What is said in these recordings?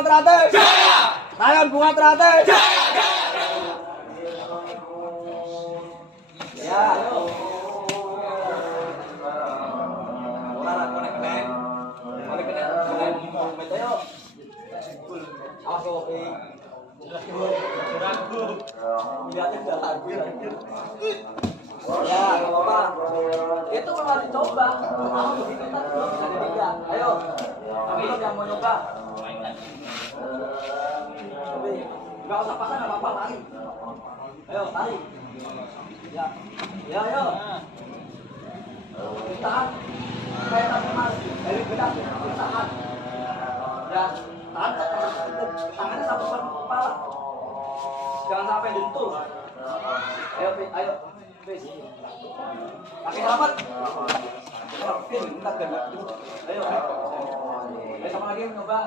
bunga teratai. Jaya. Rayon bunga teratai. Jaya. Ya, ayo. Ya, nggak apa-apa. Itu memang dicoba. Kamu begitu tadi belum bisa ditinggal. Ayo, tapi yang mau nyoba. Tapi nggak usah pasang, nggak apa-apa, lari. Ayo, lari. Ya, ya, ayo. Tahan. Kayak tadi mas, dari bedak, tahan. Ya, tahan, tangannya sampai kepala. Jangan sampai dentul. Ayo, ayo. Kaki selamat. Minta ganda. Ayo. Ayo sama lagi mencoba.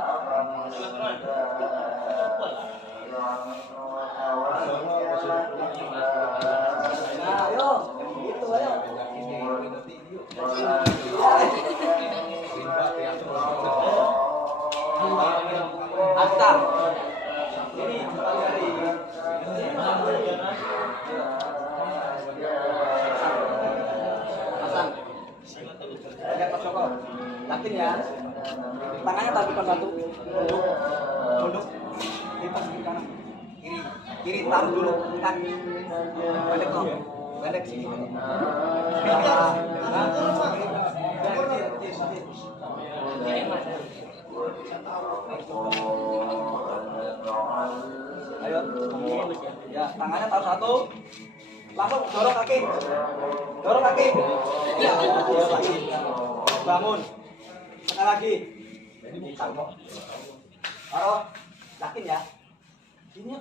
Nah, ayo. Itu ayo. Asta. Ini dari yakin ya, tangannya taruhkan satu, tunduk, lipat kiri kanan, kiri taruh dulu, kan, pendek dong, pendek sini, ayo, ya tangannya taruh satu, langsung dorong kaki, ya, bangun. Sekali lagi. Taruh. Yakin ya? Ini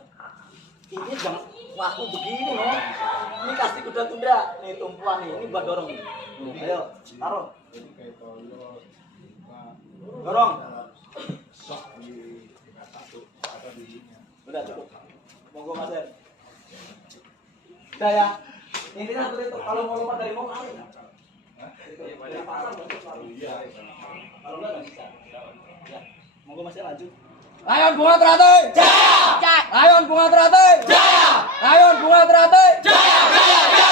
jangan waktu begini loh. Ini kasih kuda-kuda. Nih tumpuan nih. Ini buat dorong nih. Ayo, taruh. Dorong. Udah cukup. Monggo Mas Der. Udah ya. Intinya satu itu. Kalau mau lompat dari mau lari. Kalau enggak bisa. Ya. Monggo Mas maju. Rayon bunga teratai. Jaya. Rayon bunga teratai. Jaya. Rayon bunga teratai. Jaya.